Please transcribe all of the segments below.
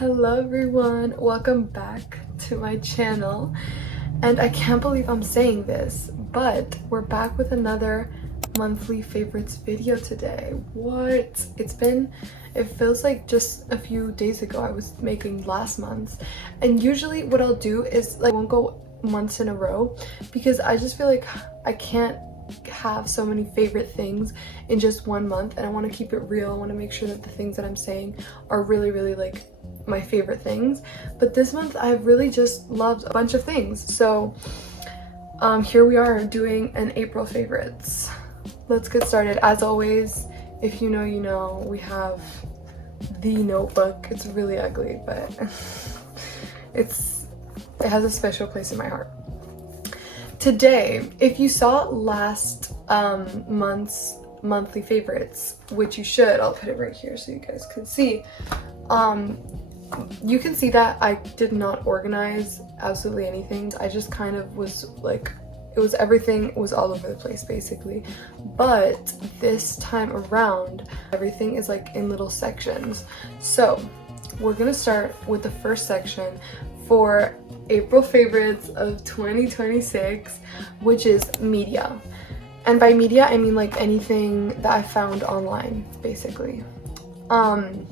Hello everyone, welcome back to my channel. And I can't believe I'm saying this, but we're back with another monthly favorites video today. What? It feels like just a few days ago I was making last month's. And usually what I'll do is like I won't go months in a row because I just feel like I can't have so many favorite things in just one month, and I want to keep it real. I want to make sure that the things that I'm saying are really like my favorite things. But this month I've really just loved a bunch of things, so here we are doing an April favorites. Let's get started. As always, if you know, you know, we have the Notebook. It's really ugly, but it has a special place in my heart. Today, if you saw last month's monthly favorites, which you should, I'll put it right here so you guys can see. You can see that I did not organize absolutely anything. I just kind of was like, everything was all over the place basically. But this time around, everything is like in little sections. So we're gonna start with the first section for April favorites of 2026, which is media. And by media, I mean like anything that I found online, basically. I'm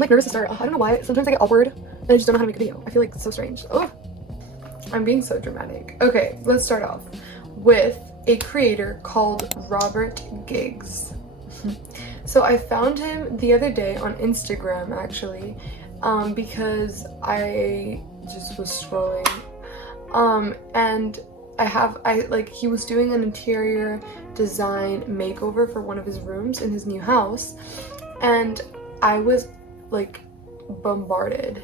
like nervous to start. I don't know why. Sometimes I get awkward and I just don't know how to make a video. I feel like it's so strange. Oh, I'm being so dramatic. Okay, let's start off with a creator called Robert Giggs. So I found him the other day on Instagram actually, because I just was scrolling, and he was doing an interior design makeover for one of his rooms in his new house, and I was like bombarded.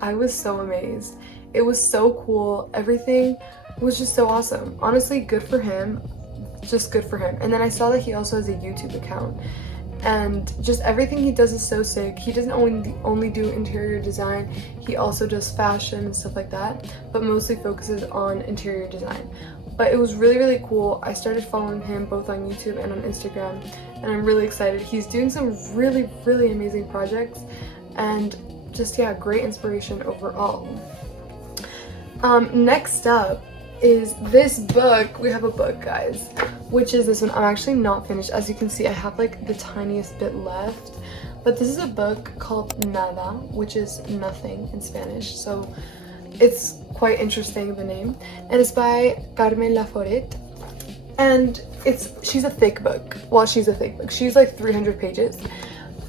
I was so amazed. It was so cool. Everything was just so awesome. Honestly, good for him. Just good for him. And then I saw that he also has a YouTube account, and just everything he does is so sick. He doesn't only do interior design, he also does fashion and stuff like that, but mostly focuses on interior design. But it was really cool. I started following him both on YouTube and on Instagram, and I'm really excited. He's doing some really amazing projects, and just, yeah, great inspiration overall. Next up is this book. We have a book, guys, which is this one. I'm actually not finished. As you can see, I have like the tiniest bit left, but this is a book called Nada, which is nothing in Spanish, so it's quite interesting, the name, and it's by Carmen Laforet. And she's a thick book. Well, she's a thick book. She's like 300 pages,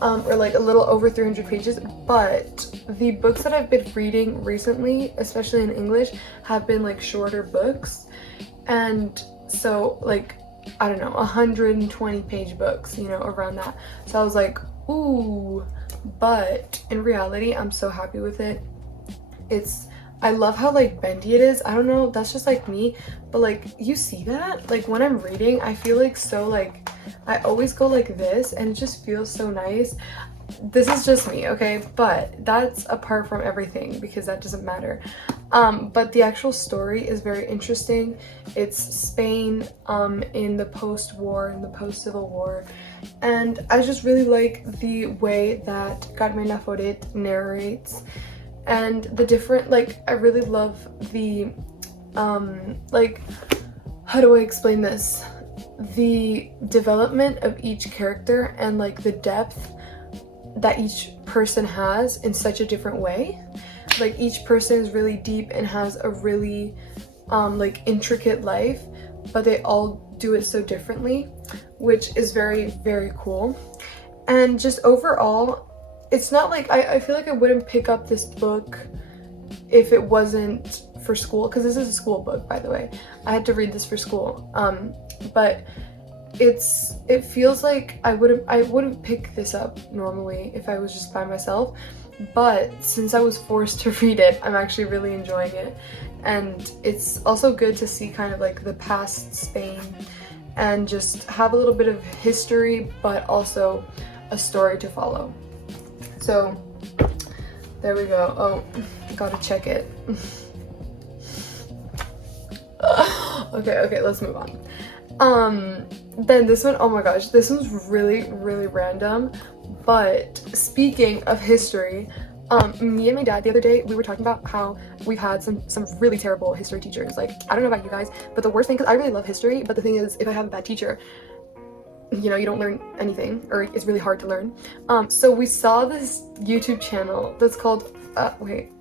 or like a little over 300 pages, but the books that I've been reading recently, especially in English, have been like shorter books. And so like, I don't know, 120 page books, you know, around that. So I was like, ooh, but in reality, I'm so happy with it. I love how like bendy it is. I don't know, that's just like me, but like, you see that? Like when I'm reading, I feel like so like, I always go like this and it just feels so nice. This is just me, okay? But that's apart from everything because that doesn't matter. But the actual story is very interesting. It's Spain in the post-war, in the post-Civil War. And I just really like the way that Carmen Laforet narrates, and the different, like, I really love the, like, how do I explain this? The development of each character and like the depth that each person has in such a different way. Like each person is really deep and has a really like intricate life, but they all do it so differently, which is very cool. And just overall, it's not like I feel like I wouldn't pick up this book if it wasn't for school, because this is a school book, by the way. I had to read this for school, but it feels like I wouldn't pick this up normally if I was just by myself, but since I was forced to read it, I'm actually really enjoying it. And it's also good to see kind of like the past Spain and just have a little bit of history, but also a story to follow. So there we go. Oh, gotta check it. Okay, let's move on. Then this one, oh my gosh, this one's really random, But speaking of history, me and my dad the other day, we were talking about how we've had some really terrible history teachers. Like, I don't know about you guys, but the worst thing, because I really love history, but the thing is, if I have a bad teacher, you know, you don't learn anything, or it's really hard to learn. So we saw this YouTube channel that's called,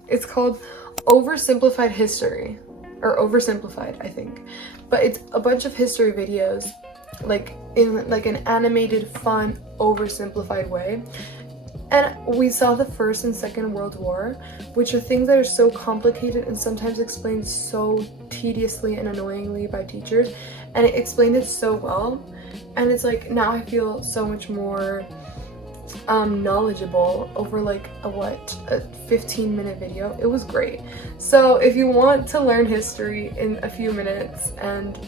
it's called Oversimplified History, or Oversimplified, I think. But it's a bunch of history videos, like in like an animated, fun, oversimplified way. And we saw the First and Second World War, which are things that are so complicated and sometimes explained so tediously and annoyingly by teachers, and it explained it so well. And it's like, now I feel so much more knowledgeable over like a 15-minute video. It was great. So if you want to learn history in a few minutes and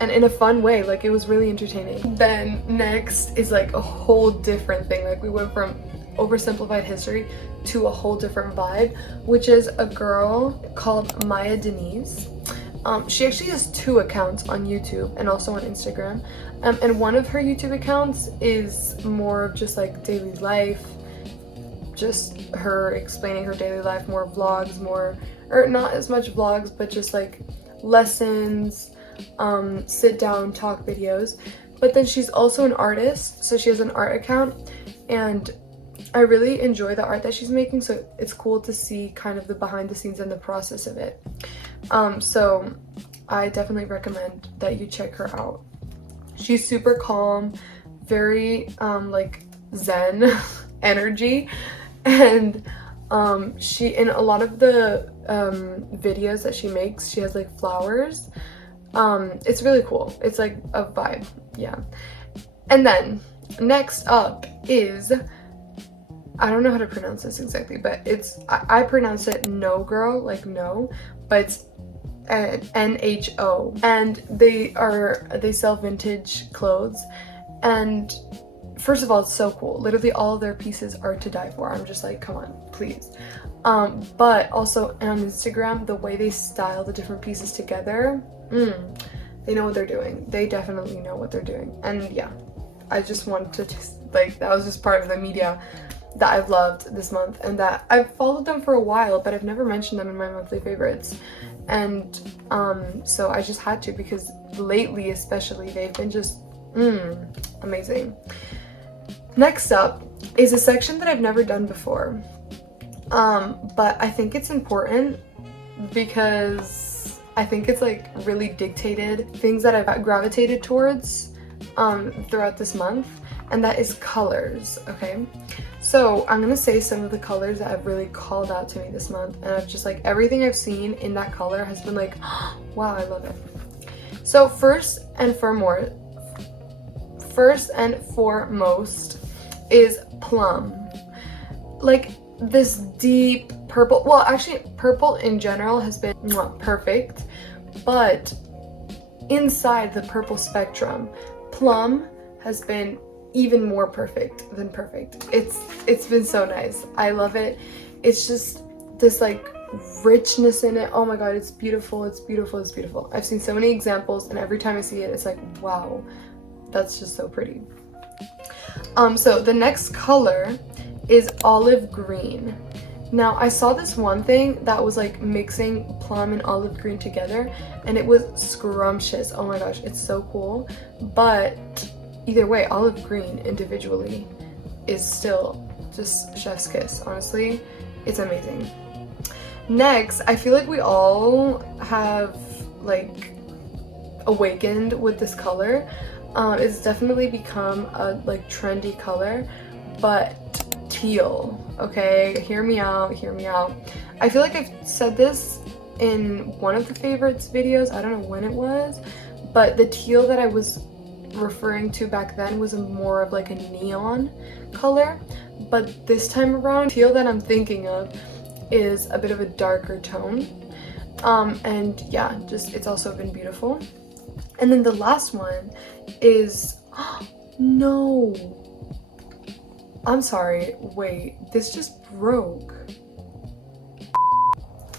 in a fun way, like, it was really entertaining. Then next is like a whole different thing. Like, we went from oversimplified history to a whole different vibe, which is a girl called Maya Denise. She actually has 2 accounts on YouTube and also on Instagram. And one of her YouTube accounts is more of just like daily life, just her explaining her daily life, more vlogs, or not as much vlogs, but just like lessons, sit down talk videos. But then she's also an artist, so she has an art account, and I really enjoy the art that she's making, so it's cool to see kind of the behind the scenes and the process of it. So I definitely recommend that you check her out. She's super calm, very like zen energy, and she, in a lot of the videos that she makes, she has like flowers. It's really cool. It's like a vibe, yeah. And then next up is, I don't know how to pronounce this exactly, but I pronounce it No Girl, like no, but it's NHO, and they sell vintage clothes. And first of all, it's so cool. Literally all of their pieces are to die for. I'm just like, come on, please. But also on Instagram, the way they style the different pieces together, they know what they're doing. They definitely know what they're doing. And yeah, I just wanted to that was just part of the media that I've loved this month, and that I've followed them for a while, but I've never mentioned them in my monthly favorites. And so I just had to, because lately especially they've been just amazing. Next up is a section that I've never done before, but I think it's important because I think it's like really dictated things that I've gravitated towards throughout this month, and that is colors. Okay, so I'm gonna say some of the colors that have really called out to me this month, and I've just like, everything I've seen in that color has been like, wow, I love it. So first and foremost is plum. Like this deep purple, well actually purple in general has been perfect, but inside the purple spectrum, plum has been even more perfect than perfect. It's been so nice. I love it. It's just this like richness in it. Oh my god, it's beautiful, it's beautiful, it's beautiful. I've seen so many examples, and every time I see it, it's like, wow, that's just so pretty. So the next color is olive green. Now I saw this one thing that was like mixing plum and olive green together, and it was scrumptious. Oh my gosh, it's so cool. But either way, olive green individually is still just chef's kiss. Honestly, it's amazing. Next, I feel like we all have like awakened with this color. It's definitely become a like trendy color, but teal. Okay, hear me out, hear me out. I feel like I've said this in one of the favorites videos, I don't know when it was, but the teal that I was referring to back then was more of like a neon color, but this time around, teal that I'm thinking of is a bit of a darker tone. And yeah, just it's also been beautiful. And then the last one is no, I'm sorry, wait, this just broke.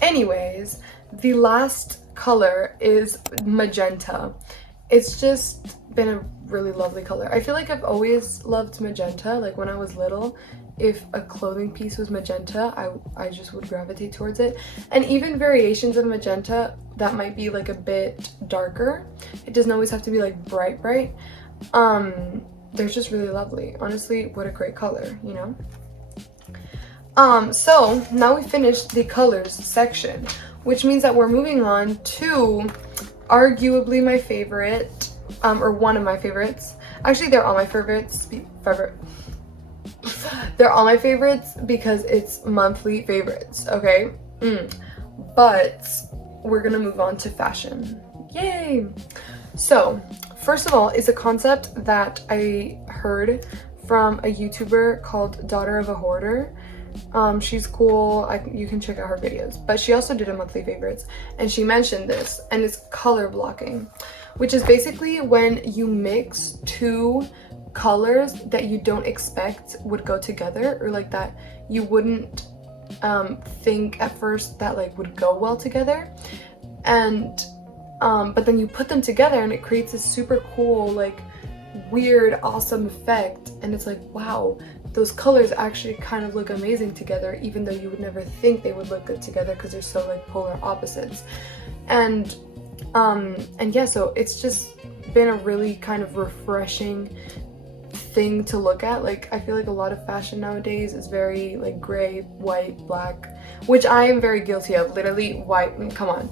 Anyways, the last color is magenta. It's just been a really lovely color. I feel like I've always loved magenta. Like when I was little, if a clothing piece was magenta, I just would gravitate towards it. And even variations of magenta that might be like a bit darker. It doesn't always have to be like bright. They're just really lovely. Honestly, what a great color, you know? So now we finished the colors section, which means that we're moving on to arguably my favorite, or one of my favorites. Actually, they're all my favorites. They're all my favorites because it's monthly favorites, okay? But we're gonna move on to fashion. Yay! So, first of all, it's a concept that I heard from a YouTuber called Daughter of a Hoarder. She's cool. You can check out her videos, but she also did a monthly favorites, and she mentioned this, and it's color blocking, which is basically when you mix two colors that you don't expect would go together, or like that you wouldn't think at first that like would go well together, and but then you put them together and it creates this super cool, like weird, awesome effect, and it's like, wow, those colors actually kind of look amazing together, even though you would never think they would look good together because they're so like polar opposites. And yeah, so it's just been a really kind of refreshing thing to look at. Like I feel like a lot of fashion nowadays is very like gray, white, black, which I am very guilty of. Literally white, come on.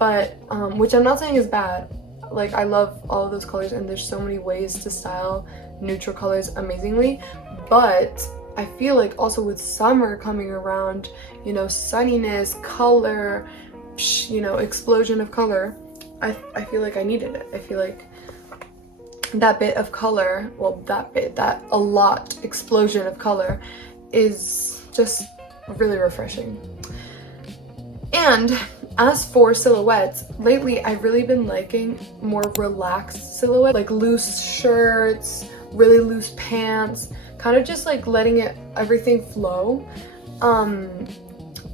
But which I'm not saying is bad. Like I love all of those colors, and there's so many ways to style neutral colors amazingly. But I feel like also with summer coming around, you know, sunniness, color, you know, explosion of color, I feel like I needed it. I feel like that bit of color, well, that a lot explosion of color is just really refreshing. And as for silhouettes, lately I've really been liking more relaxed silhouettes, like loose shirts, really loose pants, kind of just like letting everything flow,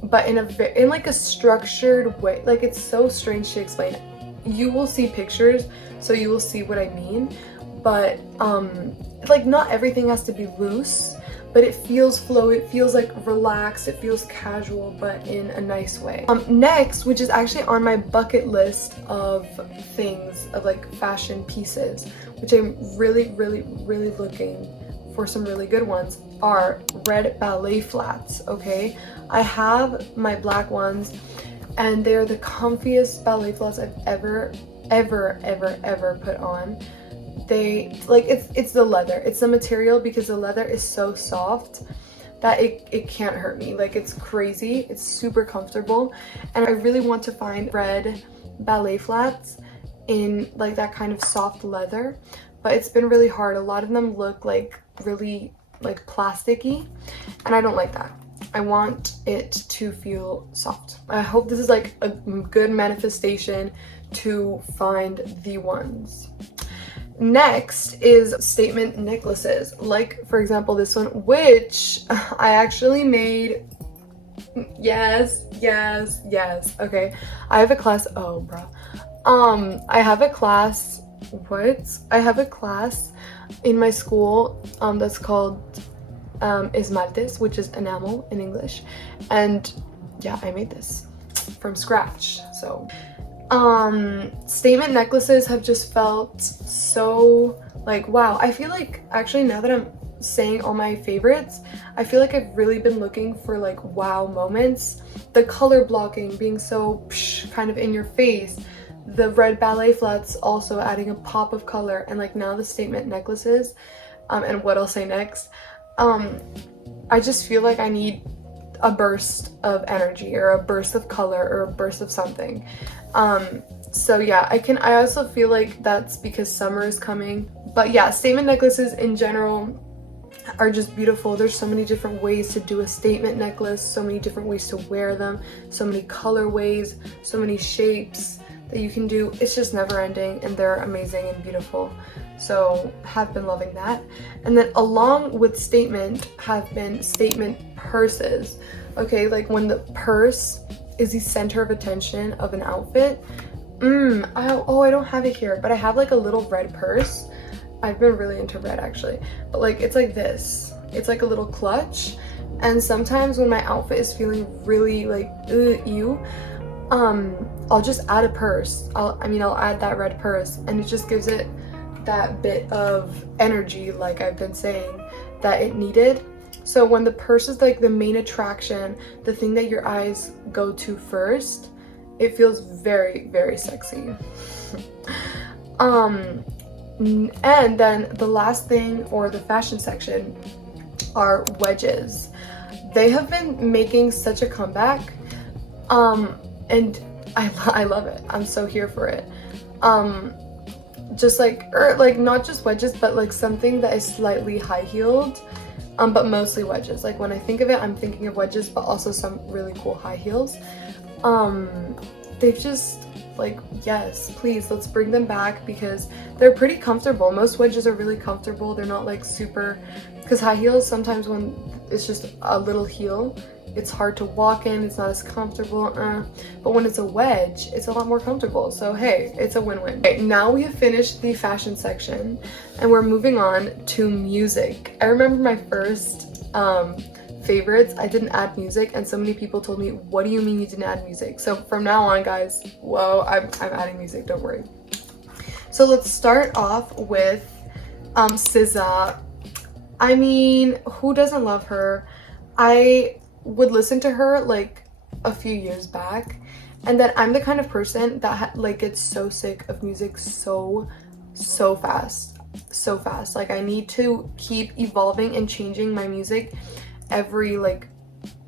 but in like a structured way. Like it's so strange to explain. You will see pictures, so you will see what I mean, but like not everything has to be loose, but it feels flow, it feels like relaxed, it feels casual, but in a nice way. Next, which is actually on my bucket list of things, of like fashion pieces, which I'm really looking for some really good ones, are red ballet flats, okay? I have my black ones, and they are the comfiest ballet flats I've ever put on. They, like, it's the leather, it's the material, because the leather is so soft that it can't hurt me. Like, it's crazy, it's super comfortable, and I really want to find red ballet flats in like that kind of soft leather, but it's been really hard. A lot of them look like really like plasticky, and I don't like that. I want it to feel soft. I hope this is like a good manifestation to find the ones. Next is statement necklaces, like for example this one, which I actually made. Yes, okay, I have a class, I have a class, I have a class in my school that's called esmaltes, which is enamel in English, and yeah, I made this from scratch. So statement necklaces have just felt so like, wow. I feel like, actually, now that I'm saying all my favorites, I feel like I've really been looking for like wow moments. The color blocking being so kind of in your face, the red ballet flats also adding a pop of color, and like now the statement necklaces, and what I'll say next, I just feel like I need a burst of energy, or a burst of color, or a burst of something. So yeah, I also feel like that's because summer is coming. But yeah, statement necklaces in general are just beautiful. There's so many different ways to do a statement necklace, so many different ways to wear them, so many colorways, so many shapes that you can do. It's just never ending, and they're amazing and beautiful. So have been loving that. And then along with statement have been statement purses. Okay, like when the purse is the center of attention of an outfit, I don't have it here, but I have like a little red purse. I've been really into red actually, but like it's like this. It's like a little clutch, and sometimes when my outfit is feeling really like ew, I'll just add a purse. I'll add that red purse, and it just gives it that bit of energy, like I've been saying, that it needed. So when the purse is like the main attraction, the thing that your eyes go to first, it feels very, very sexy. And then the last thing, or the fashion section, are wedges. They have been making such a comeback, and I love it. I'm so here for it. Just like, not just wedges, but like something that is slightly high-heeled, but mostly wedges. Like when I think of it, I'm thinking of wedges, but also some really cool high heels. They've just, like, yes, please, let's bring them back because they're pretty comfortable. Most wedges are really comfortable. They're not like super, because high heels, sometimes when it's just a little heel, it's hard to walk in, it's not as comfortable, but when it's a wedge, it's a lot more comfortable. So hey, it's a win-win. Okay, now we have finished the fashion section and we're moving on to music. I remember my first favorites, I didn't add music, and so many people told me, what do you mean you didn't add music? So from now on, guys, whoa, I'm adding music, don't worry. So let's start off with SZA. I mean, who doesn't love her? I would listen to her like a few years back, and then I'm the kind of person that like gets so sick of music so fast. Like I need to keep evolving and changing my music every like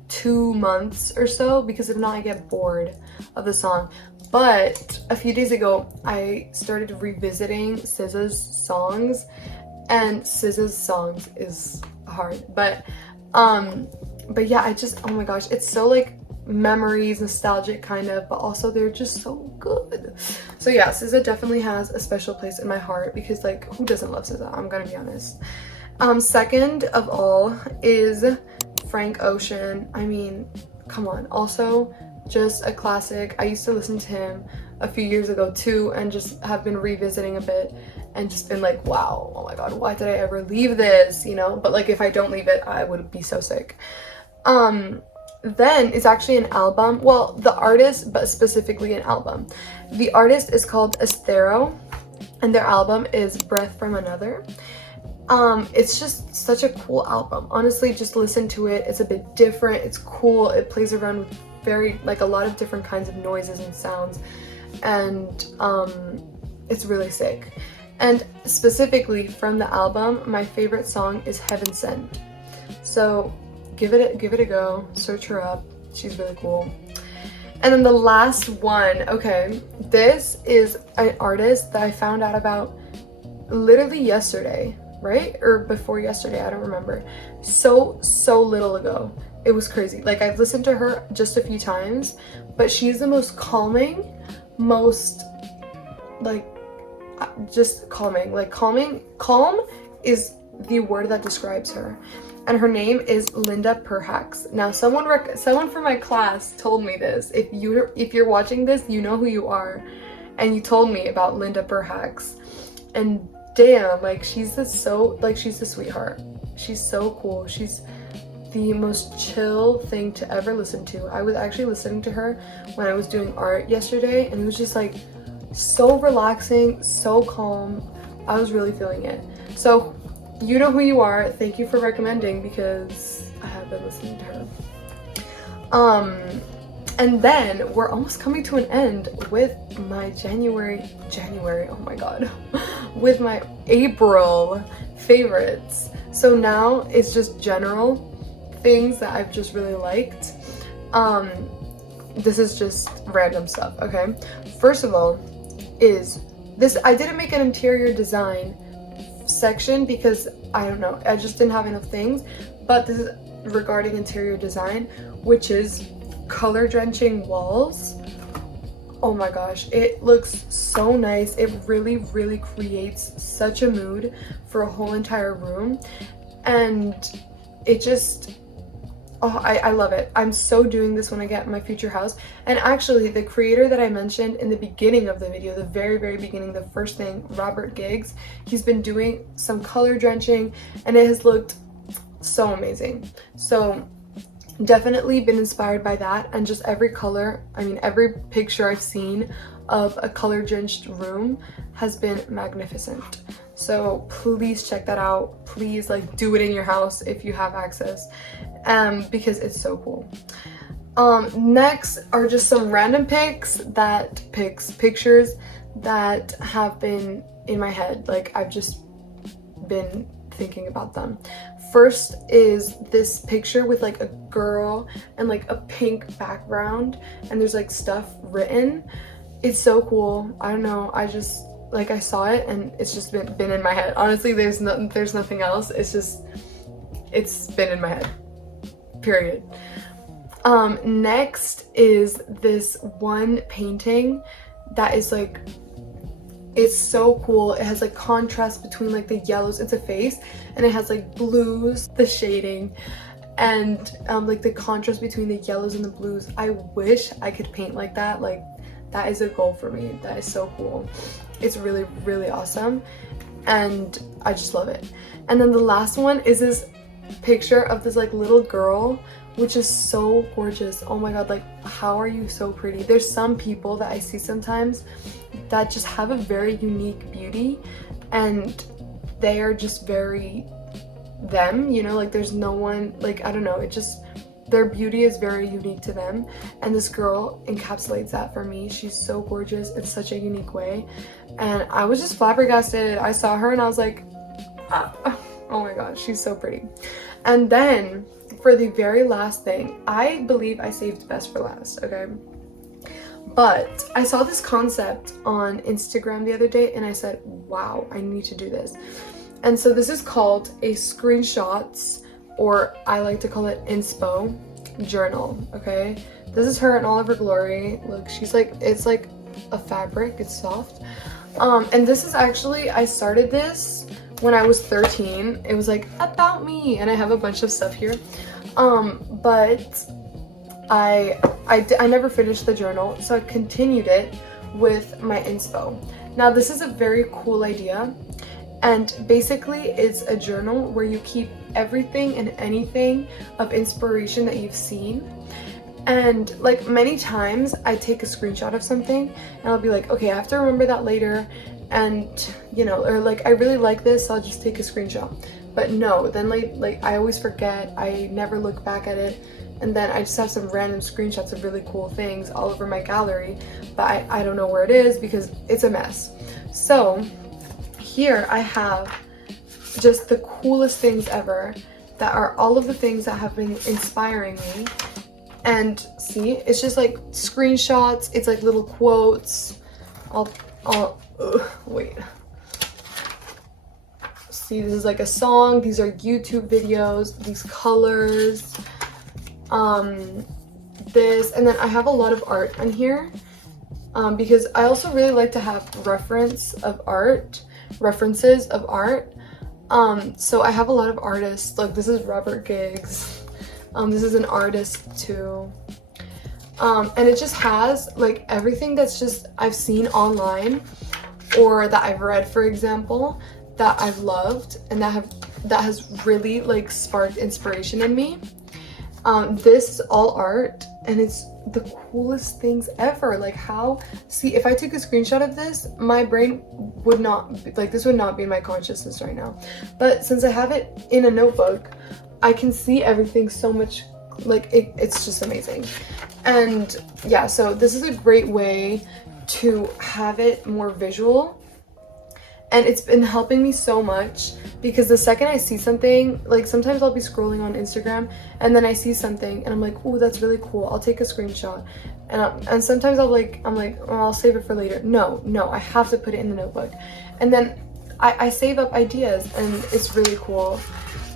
2 months or so, because if not I get bored of the song. But a few days ago I started revisiting SZA's songs, and SZA's songs is hard, but yeah, I just, oh my gosh, it's so like memories, nostalgic kind of, but also they're just so good. So yeah, SZA definitely has a special place in my heart, because like who doesn't love SZA? I'm gonna be honest. Second of all is Frank Ocean. I mean, come on, also just a classic. I used to listen to him a few years ago too, and just have been revisiting a bit and just been like, wow, oh my god, why did I ever leave this, you know? But like if I don't leave it, I would be so sick. Then it's actually an album, well, the artist, but specifically an album. The artist is called Estero, and their album is Breath from Another. It's just such a cool album. Honestly, just listen to it. It's a bit different, it's cool, it plays around with like a lot of different kinds of noises and sounds, and it's really sick. And specifically from the album, my favorite song is Heaven Sent. So give it a go, search her up, she's really cool. And then the last one, okay, this is an artist that I found out about literally yesterday, right? Or before yesterday, I don't remember. So little ago. It was crazy. Like I've listened to her just a few times, but she's the most calming, most like just calming. Like calm is the word that describes her. And her name is Linda Perhacs. Now someone from my class told me this. If you're watching this, you know who you are, and you told me about Linda Perhacs. And damn, like she's the sweetheart. She's so cool. She's the most chill thing to ever listen to. I was actually listening to her when I was doing art yesterday, and it was just like so relaxing, so calm. I was really feeling it. So you know who you are. Thank you for recommending, because I have been listening to her. And then we're almost coming to an end with my January, oh my god, with my April favorites. So now it's just general things that I've just really liked. This is just random stuff, okay? First of all is this, I didn't make an interior design section because I don't know, I just didn't have enough things, but this is regarding interior design, which is color drenching walls. Oh my gosh, it looks so nice. It really creates such a mood for a whole entire room, and it just, oh, I love it. I'm so doing this when I get my future house. And actually, the creator that I mentioned in the beginning of the video, the very, very beginning, the first thing, Robert Giggs, he's been doing some color drenching and it has looked so amazing. So definitely been inspired by that, and just every color, I mean every picture I've seen of a color drenched room has been magnificent. So please check that out. Please like do it in your house if you have access, because it's so cool. Next are just some random pictures that have been in my head, like I've just been thinking about them. First is this picture with like a girl and like a pink background and there's like stuff written. It's so cool. I don't know, I just like, I saw it and it's just been in my head. Honestly, there's nothing else. It's been in my head, period. Next is this one painting that is like, it's so cool. It has like contrast between like the yellows, it's a face, and it has like blues, the shading, and like the contrast between the yellows and the blues. I wish I could paint like that. Like that is a goal for me. That is so cool. It's really, really awesome and I just love it. And then the last one is this picture of this like little girl, which is so gorgeous. Oh my god, like how are you so pretty? There's some people that I see sometimes that just have a very unique beauty and they are just very them, you know, like there's no one, like I don't know, it just, their beauty is very unique to them, and this girl encapsulates that for me. She's so gorgeous in such a unique way, and I was just flabbergasted. I saw her and I was like, ah, oh my god, she's so pretty. And then for the very last thing, I believe I saved best for last, okay? But I saw this concept on Instagram the other day and I said, wow, I need to do this. And so this is called a screenshots, or I like to call it inspo journal, okay? This is her in all of her glory. Look, she's like, it's like a fabric, it's soft. And this is actually, I started this when I was 13. It was like about me, and I have a bunch of stuff here. But I never finished the journal, so I continued it with my inspo. Now this is a very cool idea, and basically it's a journal where you keep everything and anything of inspiration that you've seen. And like many times I take a screenshot of something and I'll be like, okay, I have to remember that later, and you know, or like I really like this, so I'll just take a screenshot. But no, then like I always forget, I never look back at it, and then I just have some random screenshots of really cool things all over my gallery, but I don't know where it is because it's a mess. So here I have just the coolest things ever that are all of the things that have been inspiring me. And see, it's just like screenshots, it's like little quotes. Wait. See, this is like a song, these are YouTube videos, these colors, this, and then I have a lot of art on here, because I also really like to have references of art. So I have a lot of artists, like this is Robert Giggs, this is an artist too, and it just has like everything that's just I've seen online or that I've read, for example, that I've loved and that has really like sparked inspiration in me. This is all art and it's the coolest things ever. Like how, see, if I took a screenshot of this, my brain would not be, like this would not be in my consciousness right now. But since I have it in a notebook, I can see everything so much, like it's just amazing. And yeah, so this is a great way to have it more visual. And it's been helping me so much because the second I see something, like sometimes I'll be scrolling on Instagram and then I see something and I'm like, oh, that's really cool, I'll take a screenshot. And sometimes I'm like, oh, I'll save it for later. No, I have to put it in the notebook. And then I save up ideas and it's really cool.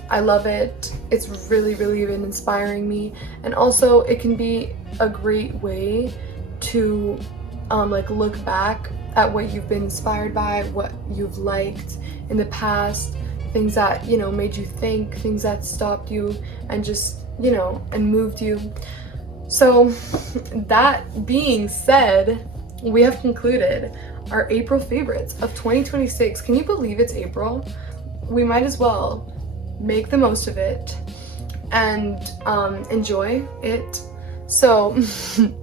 I love it. It's really, really been inspiring me. And also it can be a great way to like look back at what you've been inspired by, what you've liked in the past, things that, you know, made you think, things that stopped you and just, you know, and moved you. So that being said, we have concluded our April favorites of 2026. Can you believe it's April? We might as well make the most of it and enjoy it. So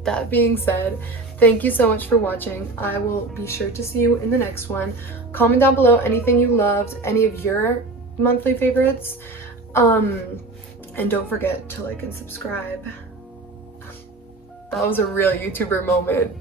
that being said, thank you so much for watching. I will be sure to see you in the next one. Comment down below anything you loved, any of your monthly favorites, and don't forget to like and subscribe. That was a real YouTuber moment.